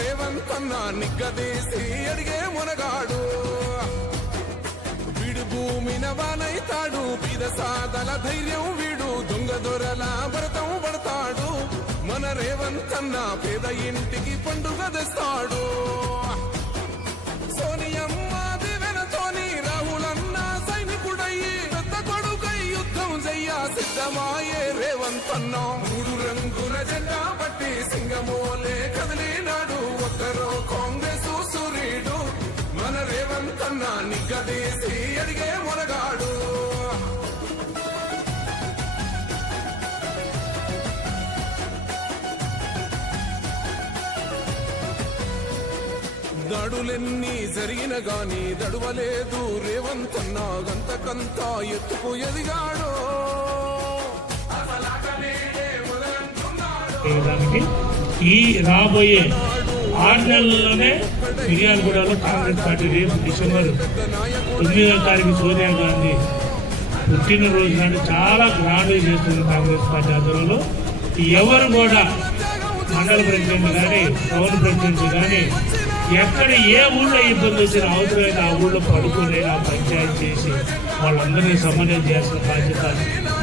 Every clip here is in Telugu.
రేవంతన్న నిగ్గదీసి అడిగే మునగాడు వీడు భూమిన వానైతాడు బీద సాదల ధైర్యం వీడు దొంగ దొరల భరతం పడతాడు మన రేవంతన్న పేద ఇంటికి పండుగ తెస్తాడు సోనియమ్మ దివెనతోని రాహులన్న సైనికుడయ్యి పెద్ద కొడుకై యుద్ధం చెయ్య సిద్ధమాయే రేవంతన్న మూడు రంగుల జెండా పట్టి సింగమోలే కదిలినాడు ఒక్కరో కాంగ్రెస్ సూర్యుడు మన రేవంతన్న నిగ్గదీసి అడిగే మునగాడు దాడులెన్ని జరిగిన గాని దడువలేదు రేవంతన్న గంతకంతా ఎత్తుకు ఎదిగాడు ఈ రాబోయే 6 నెలల్లోనే మిర్యాలగూడలో కాంగ్రెస్ పార్టీ రేపు డిసెంబర్ 9వ తారీఖు సోనియా గాంధీ పుట్టినరోజు నాడు చాలా గ్రాండ్గా చేస్తుంది కాంగ్రెస్ పార్టీ ఆధ్వర్యంలో. ఎవరు కూడా మండల ప్రెసిడెంట్ కానీ టౌన్ ప్రెసిడెంట్ కానీ ఎక్కడ ఏ ఊళ్ళో ఇబ్బంది వచ్చినా అవసరమైతే ఆ ఊళ్ళో పడుకుని ఆ పంచాయతీ చేసి వాళ్ళందరినీ సమన్వయం చేసిన బాధ్యత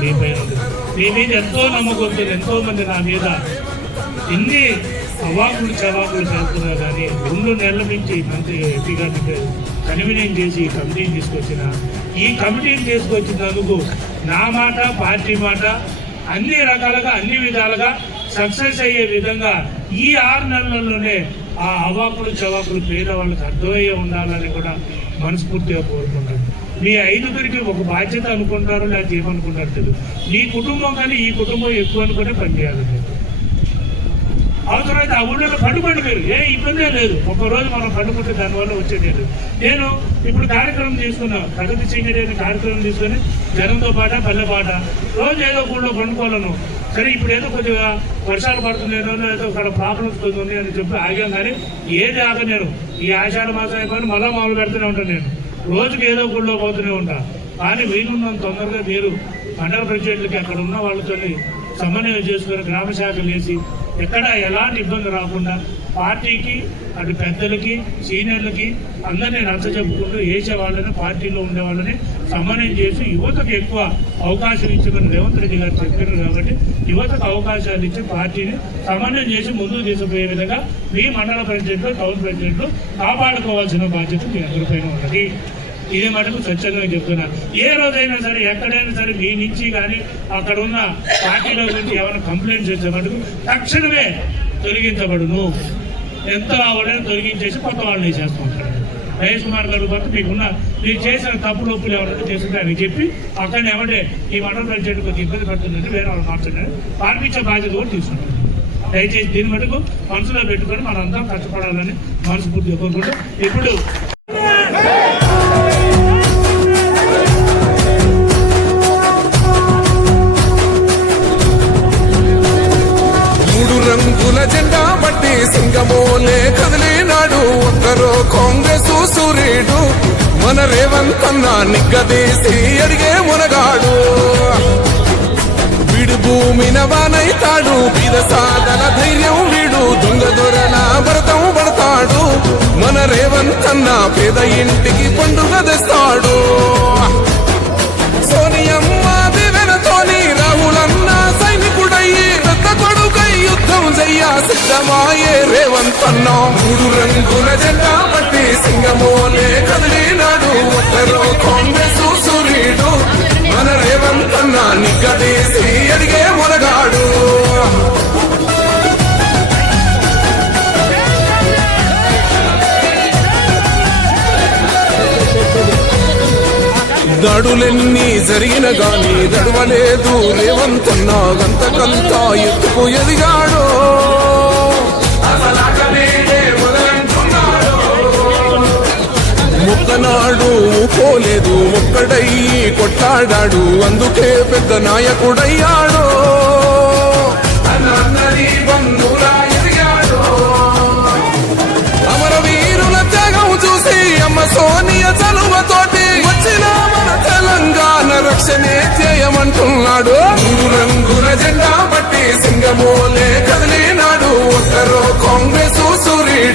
మీ పైన ఉంది. మీ మీద ఎంతో నమ్మకం ఉంటుంది. ఎంతో మంది నా మీద ఎన్ని అవాకులు చవాకులు చేస్తున్నా కానీ 2 నెలల నుంచి మంత్రి ఎంపీ గారిని కన్వీనియన్ చేసి ఈ కమిటీని తీసుకొచ్చినందుకు నా మాట పార్టీ మాట అన్ని రకాలుగా అన్ని విధాలుగా సక్సెస్ అయ్యే విధంగా ఈ 6 నెలల్లోనే ఆ అవాకులు చవాకులు పేదవాళ్ళకి అర్థమయ్యే ఉండాలని కూడా మనస్ఫూర్తిగా కోరుకుంటాను. మీ 5గురికి ఒక బాధ్యత అనుకుంటారు లేకపోతే ఏమనుకుంటారు తెలియదు. మీ కుటుంబం కానీ ఈ కుటుంబం ఎక్కువ అనుకునే పనిచేయాలి. అవసరమైతే ఆ ఊళ్ళో పండుకోండి, మీరు ఏ ఇబ్బందే లేదు. ఒక్కరోజు మనం పండుకుంటే దానివల్ల వచ్చేది లేదు. నేను ఇప్పుడు కార్యక్రమం తీసుకున్నాను, ప్రగతి సింగరేణి కార్యక్రమం తీసుకొని జనంతో పాట పల్లె పాట రోజు ఏదో ఊళ్ళో పండుకోవాలను. సరే ఇప్పుడు ఏదో కొద్దిగా వర్షాలు పడుతున్నాయో ఏదో అక్కడ ప్రాబ్లమ్స్ ఉంది అని చెప్పి ఆగాం. కానీ ఏది ఆగ నేను ఈ ఆషాఢ మాసం అయిపోయి మళ్ళా మామూలు పెడుతూనే ఉంటాను. నేను రోజుకి ఏదో ఊళ్ళో పోతూనే ఉంటాను. కానీ వీలున్నంత తొందరగా మీరు మండల ప్రెసిడెంట్లకి అక్కడ ఉన్న వాళ్ళతో సమన్వయం చేసుకుని గ్రామ శాఖలు వేసి ఎక్కడ ఎలాంటి ఇబ్బంది రాకుండా పార్టీకి అటు పెద్దలకి సీనియర్లకి అందరినీ నచ్చ చెప్పుకుంటూ వేసే వాళ్ళని పార్టీలో ఉండే వాళ్ళని సమన్వయం చేసి యువతకు ఎక్కువ అవకాశం ఇచ్చుకుని రేవంత్ రెడ్డి గారు చెప్పారు కాబట్టి యువతకు అవకాశాలు ఇచ్చి పార్టీని సమన్వయం చేసి ముందుకు తీసుకుపోయే విధంగా మీ మండల ప్రెసిడెంట్లు టౌన్ ప్రెసిడెంట్లు కాపాడుకోవాల్సిన బాధ్యత మీ అందరిపైన ఉన్నది. ఇది మటుకు స్వచ్ఛంగా చెప్తున్నా. ఏ రోజైనా సరే ఎక్కడైనా సరే మీ నుంచి కానీ అక్కడ ఉన్న పార్టీలో నుంచి ఏమైనా కంప్లైంట్స్ వచ్చే మటుకు తక్షణమే తొలగించబడును. ఎంత అవడైనా తొలగించేసి కొత్త వాళ్ళని వేసేస్తుంటారు. మహేష్ కుమార్ గారు పట్ల మీరు చేసిన తప్పులు ఒప్పులు ఎవరైనా చేస్తుంటే అని చెప్పి అక్కడ ఏమంటే ఈ మండల ప్రెసిడెంట్ కొద్దిగా ఇబ్బంది పడుతుందంటే వేరే వాళ్ళు మార్చండి పార్పించే బాధ్యత కూడా తీసుకుంటారు. దయచేసి దీని మటుకు మనసులో పెట్టుకొని మనందరం కష్టపడాలని మనస్ఫూర్తిగా కోరుకుంటూ ఇప్పుడు రంగుల జెండా బట్టి సింగమోలే కదిలినాడు ఒక్కరో కాంగ్రెస్ సూర్యుడు మన రేవంతన్న నిగ్గదీసి అడిగే మునగాడు వీడు భూమిన వానైతాడు బీద సాదల ధైర్యం వీడు దొంగ దొరల భరతం పడతాడు మన రేవంతన్న పేద ఇంటికి పండుగ తెస్తాడు సోనియమ్మ దివెనతోని రాహులన్న సైనికుడయ్యి పెద్ద కొడుకై యుద్ధం చెయ్య సిద్ధమాయే రేవంతన్న మూడు రంగుల జెండా పట్టి సింగమోలే కదిలినాడు ఒక్కరో కాంగ్రెస్ సూర్యుడు మన రేవంతన్న నిగ్గదీసి అడిగే మునగాడు దాడులెన్ని జరిగిన గాని దడవలేదు రేవంతన్న గంతకంతా ఎత్తుకు ఎదిగాడు మొక్కనాడు పోలేదు ఒక్కడయ్యి కొట్లాడాడు అందుకే పెద్ద నాయకుడయ్యాడు అమరవీరుల త్యాగం చూసి అమ్మ సోనియ చలువతోటి వచ్చిన మన తెలంగాణ రక్షణే చేయమంటున్నాడు మూడు రంగుల జెండా పట్టి సింగమోలే కదిలినాడు ఒక్కరో కాంగ్రెస్ సూర్యుడు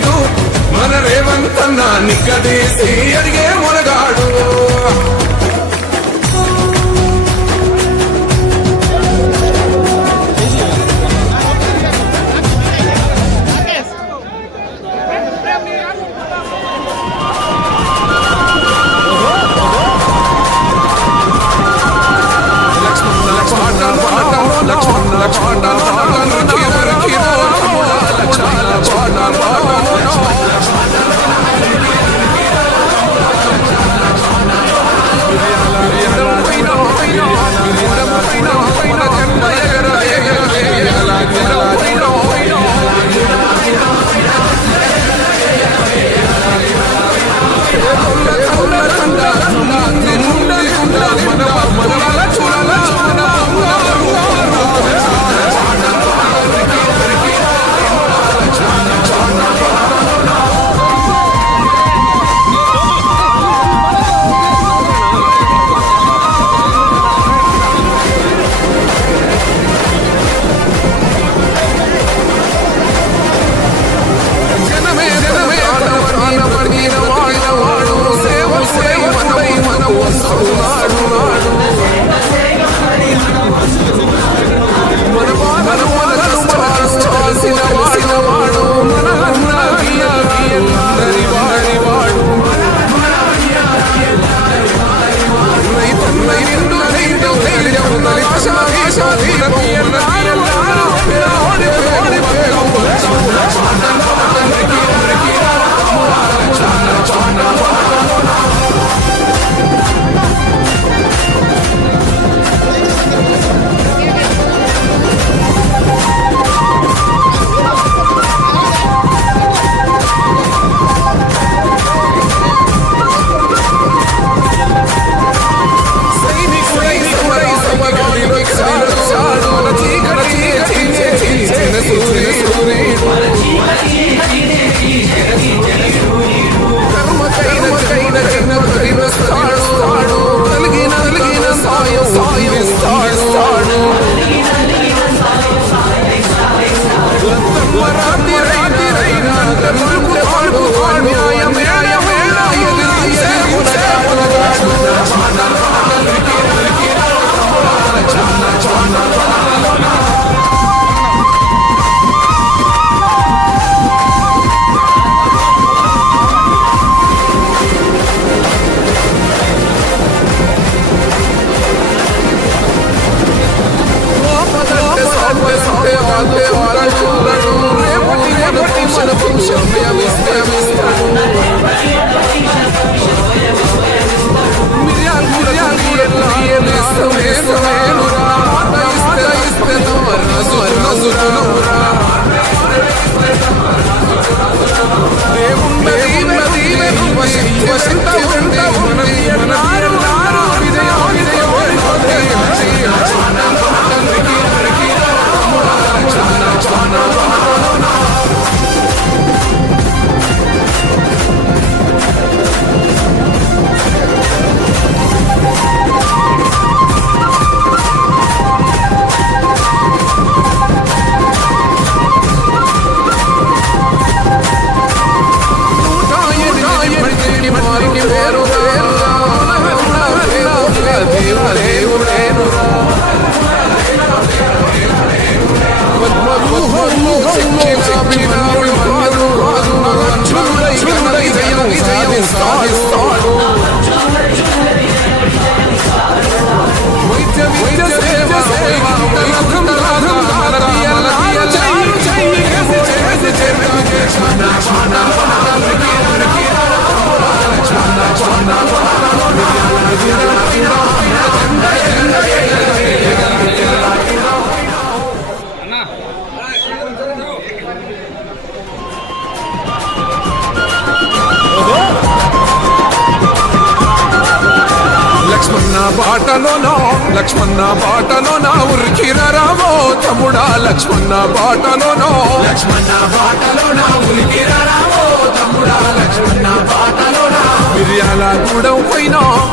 లక్ష్మణ బాటలోనో లక్ష్మణ బాటలోనా ఉరికిరావో తమ్ముడా లక్ష్మణ బాటలోనో లక్ష్మణ బాటలోనా ఉరికిరావో తమ్ముడా లక్ష్మణ బాటలోనా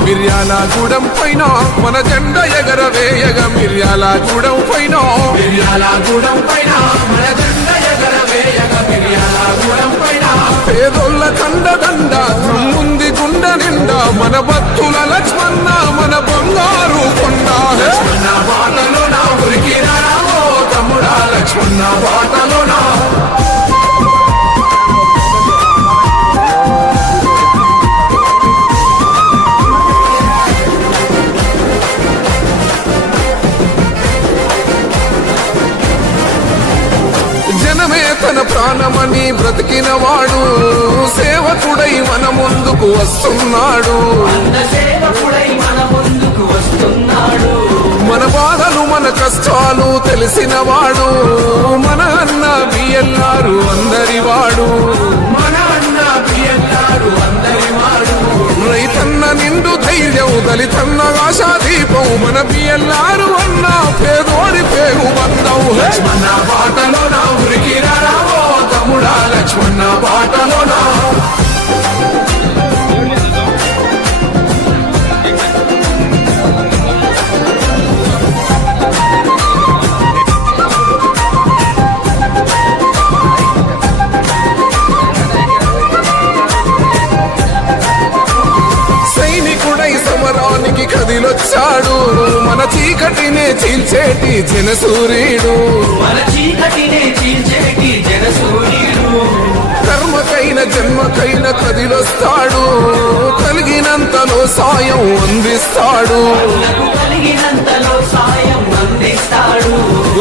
మిర్యాలగూడెం పైన మన జెండా ఎగరవేయగ మిర్యాలగూడెం పైన మన జెండా ఎగరవేయగ మిర్యాలగూడెం పైన పేదోళ్ళ కండదండ ముందు గుండె నిండా మన భక్తుల లక్ష్మణ మన బంగారు కొండ లక్ష్మణ బాటలోనా ఉరికిరావో తమ్ముడా లక్ష్మణ బాటలోనా జనమే తన ప్రాణమని బ్రతికిన వాడు సేవకుడై మన ముందుకు వస్తున్నాడు మన బాధలు మన కష్టాలు తెలిసిన వాడు మన అన్న బిఎల్ఆర్ అందరి వాడు రైతన్న నిండు ధైర్యం దళితన్న ఆశాదీపం మన బిఎల్ఆర్ అన్న పేదోడి పేరు బంధం లక్ష్మణ బాటలోనా ఉరికిరావో తమ్ముడా లక్ష్మణ బాటలోనా సమరానికి కదిలొచ్చాడు మన చీకటినే చీల్చేటి జనసూర్యుడు కర్మకైన జన్మకైన కదిలొస్తాడు కలిగినంతలో సాయం అందిస్తాడు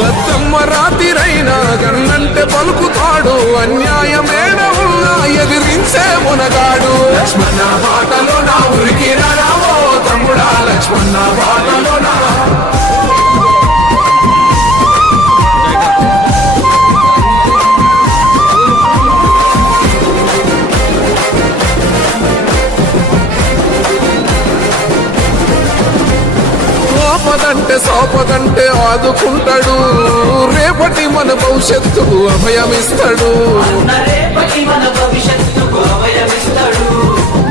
అత్తమ్మ రాతిరైనా గన్నంటే పలుకుతాడు అన్యాయమేన ఉన్నా ఎదిరించే మునగాడు లక్ష్మణ బాటలోనా ఉరికిరావో తమ్ముడా లక్ష్మణ బాటలోనా సాపదంటే ఆదుకుంటాడు రేపటి మన భవిష్యత్తుకు అభయమిస్తాడు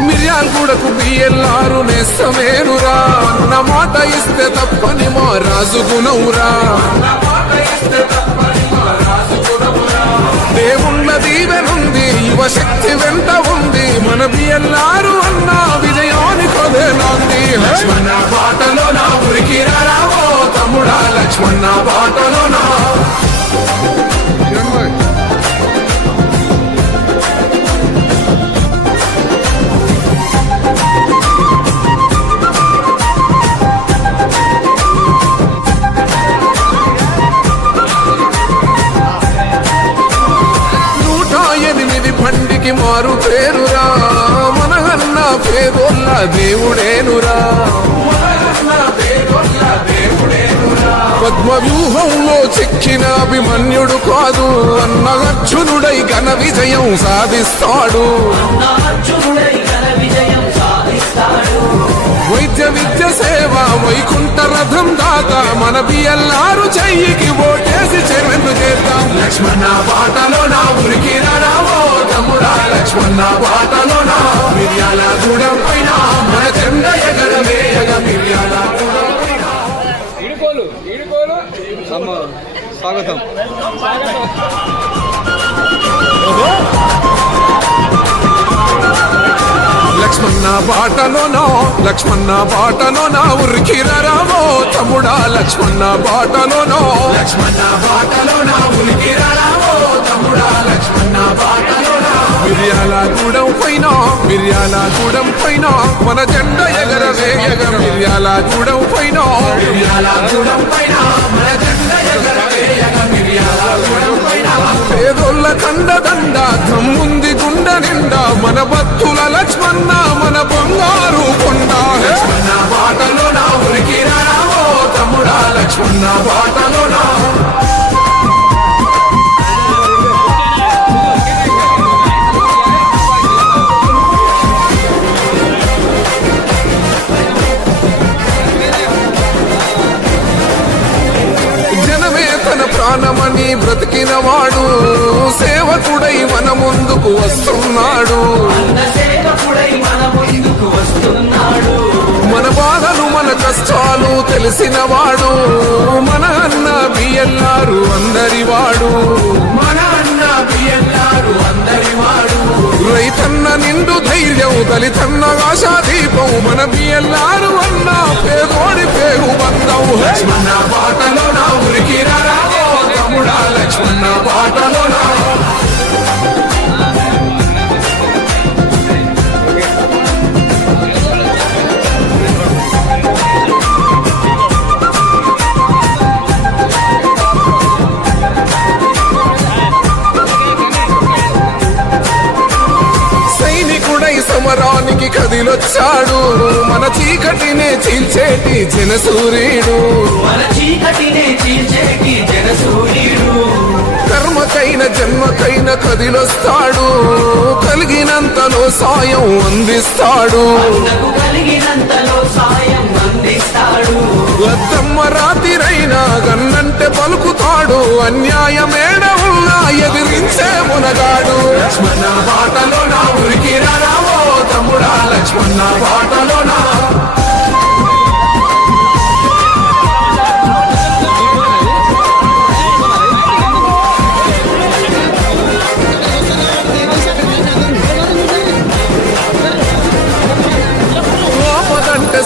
మిర్యాలగూడకు బిఎల్ఆర్ నేస్తమేనురా అన్న మాట ఇస్తే తప్పని మా రాజు గుణవురా దేవుళ్ళ దీవెనుంది యువశక్తి వెంట ఉంది మన బిఎల్ఆర్ అన్న విజయానికి అదే నాంది లక్ష్మణ బాటలోనా ఉరికిరావో తమ్ముడా లక్ష్మణ బాటలోనా బండికి మారు పేరురా మనహన్న పేదోళ్ళ దేవుడేనురా పద్మ వ్యూహంలో చెక్కిన అభిమన్యుడు కాదు అన్న అర్జునుడై ఘన విజయం సాధిస్తాడు వైద్య విద్య సేవ వైకుంఠ రథం దాకా మన బిఎల్ఆర్ చెయ్యికి ఓటేసి చెరువు చేద్దాం లక్ష్మణ బాటలోనా ఉరికిరావో తమ్ముడా లక్ష్మణ బాటలోనా మిర్యాలగూడెం పైన మన జెండా ఎగరవేయగ మిర్యాలగూడెం పైన ఈడుకోలు స్వాగతం లక్ష్మణ బాటలోనా ఉరికిరావో తమ్ముడా లక్ష్మణ బాటలోనా ఉరికిరావో తమ్ముడా లక్ష్మణ బాటలోనా మిర్యాలగూడెం పైన మన జెండా ఎగరవేయగ మిర్యాలగూడెం పైన మన జెండా ఎగరవేయగ మిర్యాలగూడెం పైన పేదోళ్ళ కండదండ ముందు గుండె నిండా మన భక్తుల లక్ష్మణ మన బంగారు కొండ లక్ష్మణ బాటలోనా ఉరికిరావో తమ్ముడా లక్ష్మణ బాటలోనా ముందుకు వస్తున్నాడు. మన బాధలు మన కష్టాలు తెలిసినవాడు, మన అన్న బిఎల్ఆర్ అందరివాడు. మన అన్న బిఎల్ఆర్ అందరివాడు. రైతన్న నిండు ధైర్యం, దళితన్న ఆశాదీపం, మన బిఎల్ఆర్ అన్న పేదోడి పేరు బంధం. లక్ష్మణ బాటలో నా ఉరికి రావో తమ్ముడా, లక్ష్మణ బాటలో నా. సమరానికి కదిలొచ్చాడు, మన చీకటినే చీల్చేటి జనసూర్యుడు. కర్మకైన జన్మకైన కదిలొస్తాడు, కలిగినంతలో సాయం అందిస్తాడు. అద్దమ్మ రాతిరైనా గన్నంటే పలుకుతాడు, అన్యాయమేడ ఉన్నా ఎదిరించే మునగాడు. లక్ష్మణ బాటలో నా ఉరికి రావో తమ్ముడా, లక్ష్మణ బాటలో నా.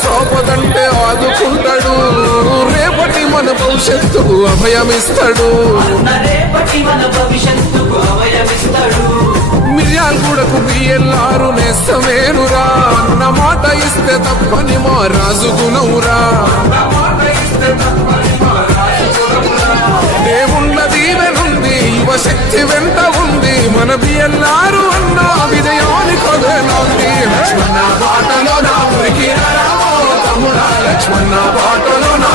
సోపదంటే ఆదుకుంటాడు, రేపటి మన భవిష్యత్తుకు అభయమిస్తాడు. మిర్యాలగూడకు బిఎల్ఆర్ నేస్తమేనురా, అన్న మాట ఇస్తే తప్పని మా రాజు గుణమురా. దేవుళ్ళ దీవెనుంది, యువ శక్తి వెంట ఉంది, మన బిఎల్ఆర్ అన్న విజయానికి కొదనాంది. లక్ష్మణ బాటలో నా ఉరికి రావో తమ్ముడా, లక్ష్మణ బాటలో నా.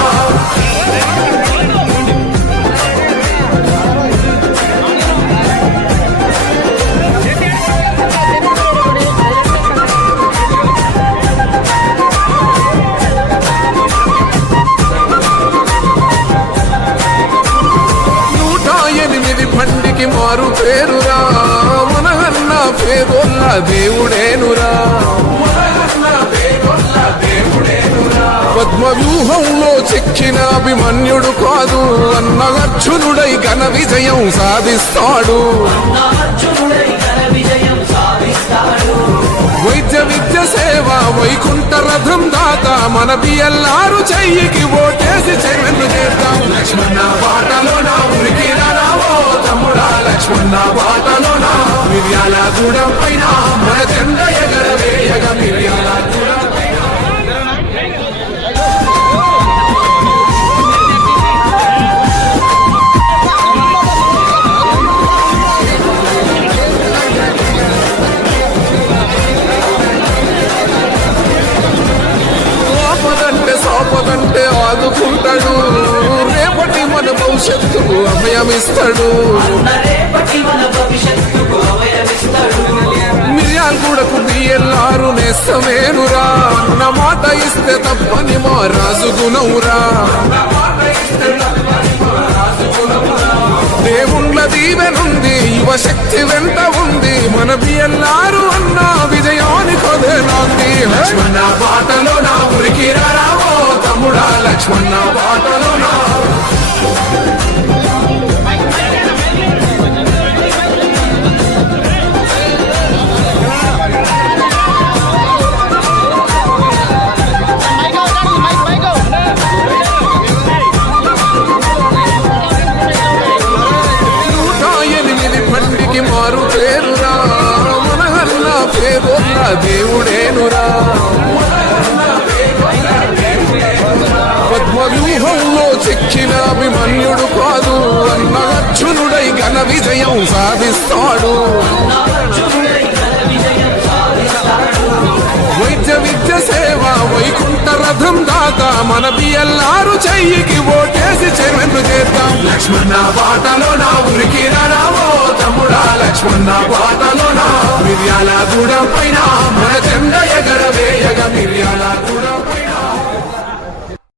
పండికి మారు పేరురా, మన అన్న పేదోళ్ళ దేవుడేనురా. పద్మ వ్యూహంలో చెక్కిన అభిమన్యుడు కాదు, అన్న అర్జునుడై ఘన విజయం సాధిస్తాడు. వైద్య విద్య సేవ వైకుంఠ రథం దాత, మన బిఎల్ఆర్ చెయ్యికి ఓటేసి చెరువు చేద్దాం. లక్ష్మణ బాటలో నా ఉరికి రావో తమ్ముడా, లక్ష్మణ బాటలో నా. మిర్యాలగూడెం పైన మన జెండ ఎగరవేయగ, మిర్యాలగూడెం పైన. సోపదంటే ఆదుకుంటాడు, రేపటి మన భవిష్యత్తుకు అభయమిస్తాడు. మిర్యాలగూడకు బిఎల్ఆర్ నేస్తమేనురా, అన్న మాట ఇస్తే తప్పని మా రాజు గుణమురా. దేవుళ్ళ దీవెనుంది, యువ శక్తి వెంట ఉంది, మన బిఎల్ఆర్ అన్న విజయానికి కొదనాంది. లక్ష్మణ బాటలో నా ఉరికి రావో తమ్ముడా, లక్ష్మణ బాటలో నా. మారు పేరురా, మన అన్న పేదోళ్ళ దేవుడేనురా. పద్మ వ్యూహంలో చెక్కిన అభిమన్యుడు కాదు, అన్న అర్జునుడై ఘన విజయం సాధిస్తాడు. వైద్య విద్య సేవ వైకుంఠ రథం దాత, మన బిఎల్ఆర్ చెయ్యికి ఓటేసి చెరువు చేద్దాం. లక్ష్మణ బాటలో నా ఉరికి రావో తమ్ముడా, లక్ష్మణ బాటలో నా. మిర్యాలగూడెం పైన